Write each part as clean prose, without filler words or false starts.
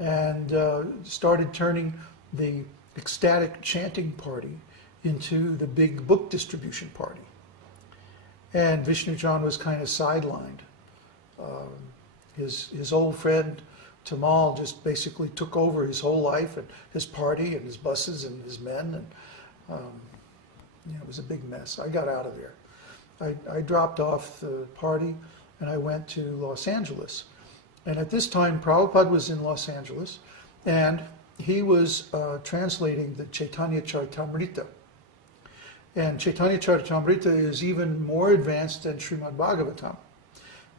and started turning the ecstatic chanting party into the big book distribution party. And Vishnujan was kind of sidelined. His old friend Tamal just basically took over his whole life and his party and his buses and his men, and it was a big mess. I got out of there. I dropped off the party and I went to Los Angeles. And at this time, Prabhupada was in Los Angeles, and he was translating the Chaitanya Charitamrita. And Chaitanya Charitamrita is even more advanced than Srimad Bhagavatam.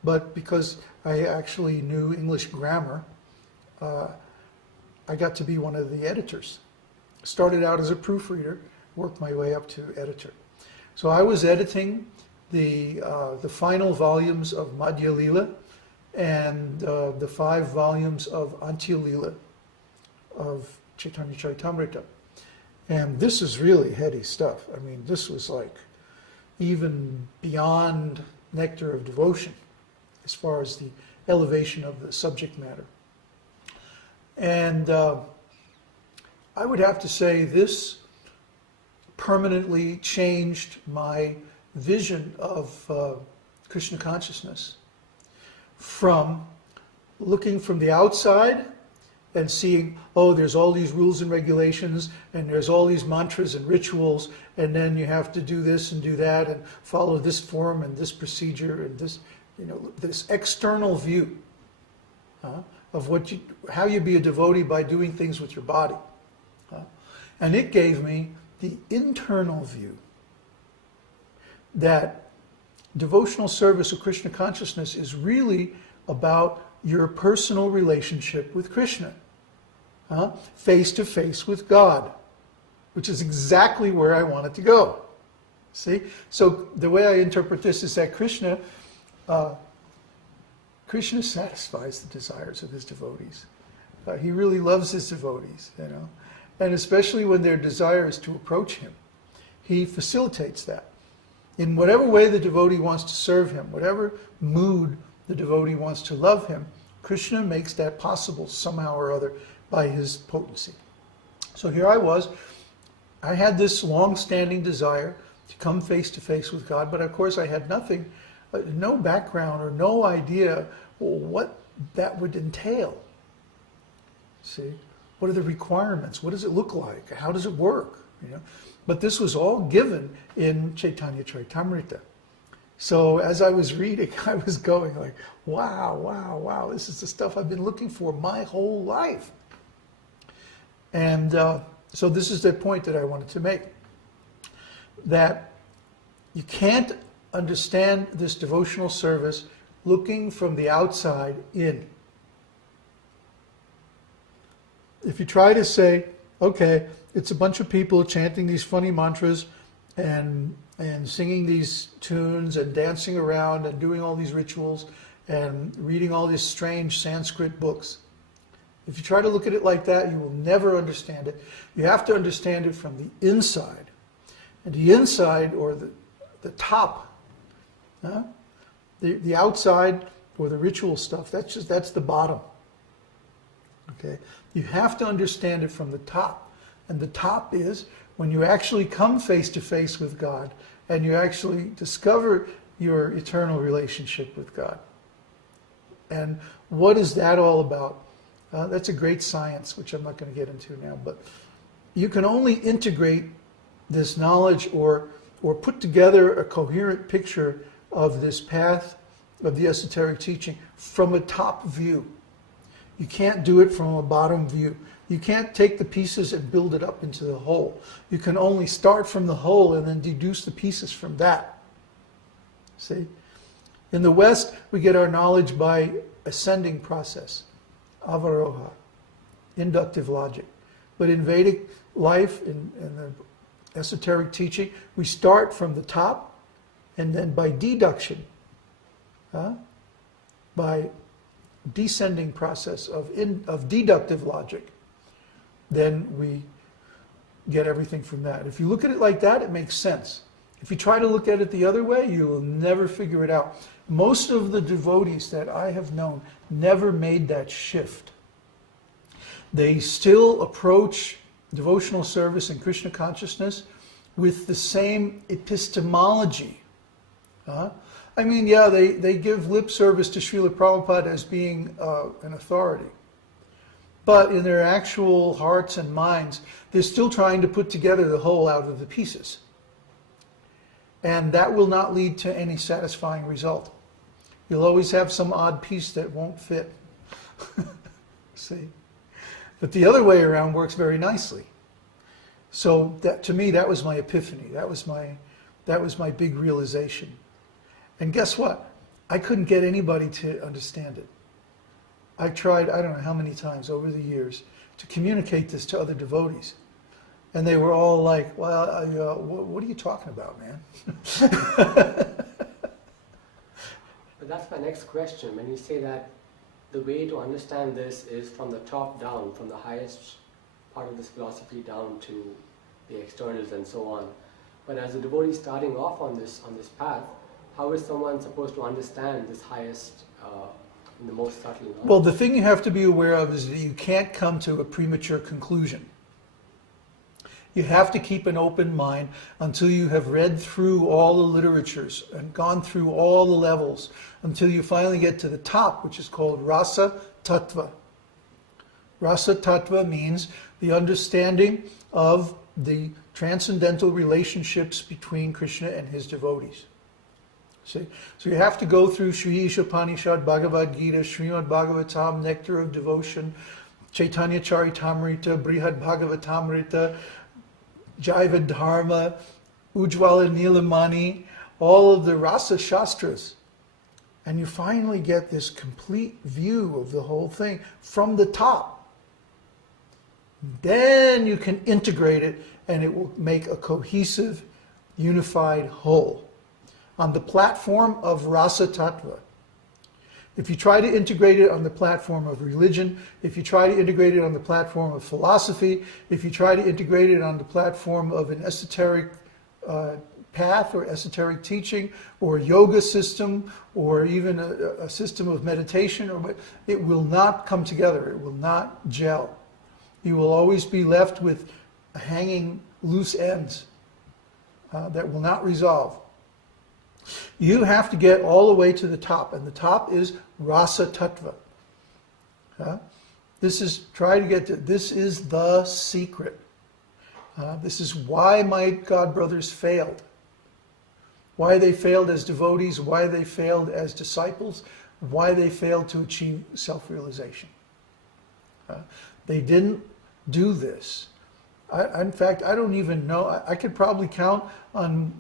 But because I actually knew English grammar, I got to be one of the editors. Started out as a proofreader, worked my way up to editor. So I was editing the final volumes of Madhya Lila and the 5 volumes of Antya Lila of Chaitanya Charitamrita. And this is really heady stuff. I mean, this was like even beyond nectar of devotion as far as the elevation of the subject matter. And I would have to say this permanently changed my vision of Krishna consciousness from looking from the outside and seeing, oh, there's all these rules and regulations, and there's all these mantras and rituals, and then you have to do this and do that, and follow this form and this procedure and this, this external view of how you be a devotee by doing things with your body. And it gave me the internal view that devotional service of Krishna consciousness is really about your personal relationship with Krishna, face to face with God, which is exactly where I wanted to go. See? So the way I interpret this is that Krishna satisfies the desires of his devotees. He really loves his devotees, and especially when their desire is to approach him, he facilitates that. In whatever way the devotee wants to serve him, whatever mood the devotee wants to love him, Krishna makes that possible somehow or other by his potency. So here I was. I had this long-standing desire to come face to face with God, but of course I had nothing, no background or no idea what that would entail. See? What are the requirements? What does it look like? How does it work? But this was all given in Chaitanya Charitamrita. So as I was reading, I was going like, wow, wow, wow, this is the stuff I've been looking for my whole life. And so this is the point that I wanted to make, that you can't understand this devotional service looking from the outside in. If you try to say, okay, it's a bunch of people chanting these funny mantras and singing these tunes and dancing around and doing all these rituals and reading all these strange Sanskrit books. If you try to look at it like that, you will never understand it. You have to understand it from the inside. And the inside, or the top, the outside or the ritual stuff, that's the bottom. Okay? You have to understand it from the top. And the top is when you actually come face to face with God and you actually discover your eternal relationship with God. And what is that all about? That's a great science, which I'm not going to get into now. But you can only integrate this knowledge or put together a coherent picture of this path of the esoteric teaching from a top view. You can't do it from a bottom view. You can't take the pieces and build it up into the whole. You can only start from the whole and then deduce the pieces from that. See? In the West, we get our knowledge by ascending process, avaroha, inductive logic. But in Vedic life, in the esoteric teaching, we start from the top and then by deduction, by descending process of deductive logic, then we get everything from that. If you look at it like that, it makes sense. If you try to look at it the other way, you will never figure it out. Most of the devotees that I have known never made that shift. They still approach devotional service and Krishna consciousness with the same epistemology. I mean, yeah, they give lip service to Srila Prabhupada as being an authority. But in their actual hearts and minds, they're still trying to put together the whole out of the pieces. And that will not lead to any satisfying result. You'll always have some odd piece that won't fit. See? But the other way around works very nicely. So that, to me, that was my epiphany. That was my big realization. And guess what? I couldn't get anybody to understand it. I tried, I don't know how many times over the years, to communicate this to other devotees. And they were all like, well, what are you talking about, man? But that's my next question. When you say that the way to understand this is from the top down, from the highest part of this philosophy down to the externals and so on. But as a devotee starting off on this path, how is someone supposed to understand this highest in the most subtle knowledge? Well, the thing you have to be aware of is that you can't come to a premature conclusion. You have to keep an open mind until you have read through all the literatures and gone through all the levels until you finally get to the top, which is called Rasa Tattva. Rasa Tattva means the understanding of the transcendental relationships between Krishna and his devotees. See? So you have to go through Sri Ishopanishad, Bhagavad Gita, Srimad Bhagavatam, Nectar of Devotion, Chaitanya Charitamrita, Brihad Bhagavatamrita, Jaiva Dharma, Ujjvala Nilamani, all of the Rasa Shastras. And you finally get this complete view of the whole thing from the top. Then you can integrate it and it will make a cohesive, unified whole on the platform of Rasa Tattva. If you try to integrate it on the platform of religion, if you try to integrate it on the platform of philosophy, if you try to integrate it on the platform of an esoteric path or esoteric teaching or a yoga system or even a system of meditation, it will not come together. It will not gel. You will always be left with hanging loose ends that will not resolve. You have to get all the way to the top, and the top is Rasa Tattva. This is the secret. This is why my God brothers failed. Why they failed as devotees, why they failed as disciples, why they failed to achieve self-realization. They didn't do this. In fact, I don't even know. I could probably count on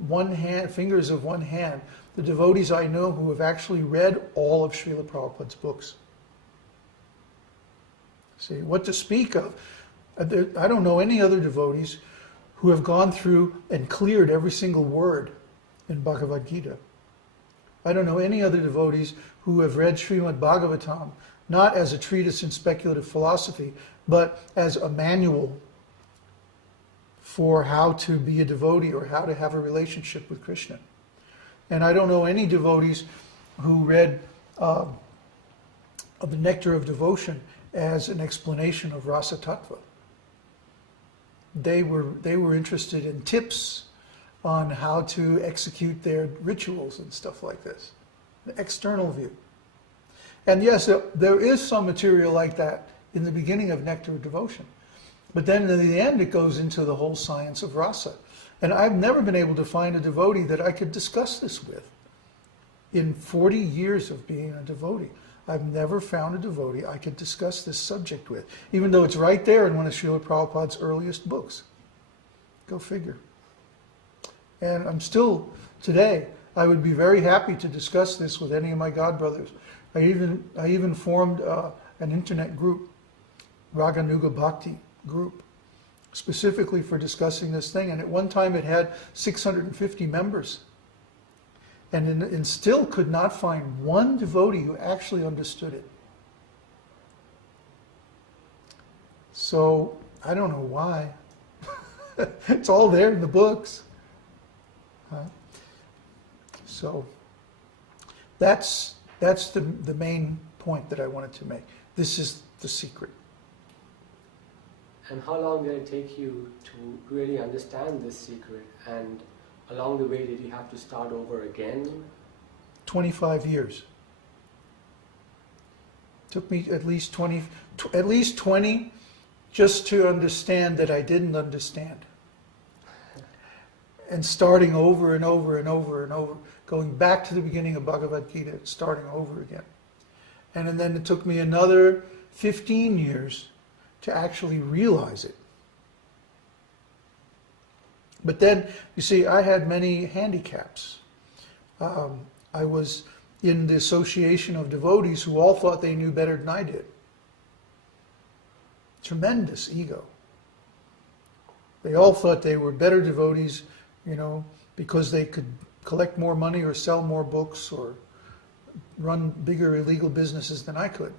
fingers of one hand, the devotees I know who have actually read all of Srila Prabhupada's books. See, what to speak of? I don't know any other devotees who have gone through and cleared every single word in Bhagavad Gita. I don't know any other devotees who have read Srimad Bhagavatam, not as a treatise in speculative philosophy, but as a manual for how to be a devotee or how to have a relationship with Krishna. And I don't know any devotees who read the Nectar of Devotion as an explanation of Rasa Tattva. They were interested in tips on how to execute their rituals and stuff like this. The external view. And yes, there is some material like that in the beginning of Nectar of Devotion. But then in the end, it goes into the whole science of rasa. And I've never been able to find a devotee that I could discuss this with. In 40 years of being a devotee, I've never found a devotee I could discuss this subject with, even though it's right there in one of Srila Prabhupada's earliest books. Go figure. And I'm still, today, I would be very happy to discuss this with any of my God brothers. I even formed an internet group, Raganuga Bhakti group, specifically for discussing this thing. And at one time it had 650 members. And still could not find one devotee who actually understood it. So, I don't know why. It's all there in the books. So, that's the main point that I wanted to make. This is the secret. And how long did it take you to really understand this secret? And along the way, did you have to start over again? 25 years. Took me at least 20 just to understand that I didn't understand. And starting over and over and over and over, going back to the beginning of Bhagavad Gita, starting over again. And then it took me another 15 years to actually realize it. But then, you see, I had many handicaps. I was in the association of devotees who all thought they knew better than I did. Tremendous ego. They all thought they were better devotees, because they could collect more money or sell more books or run bigger illegal businesses than I could.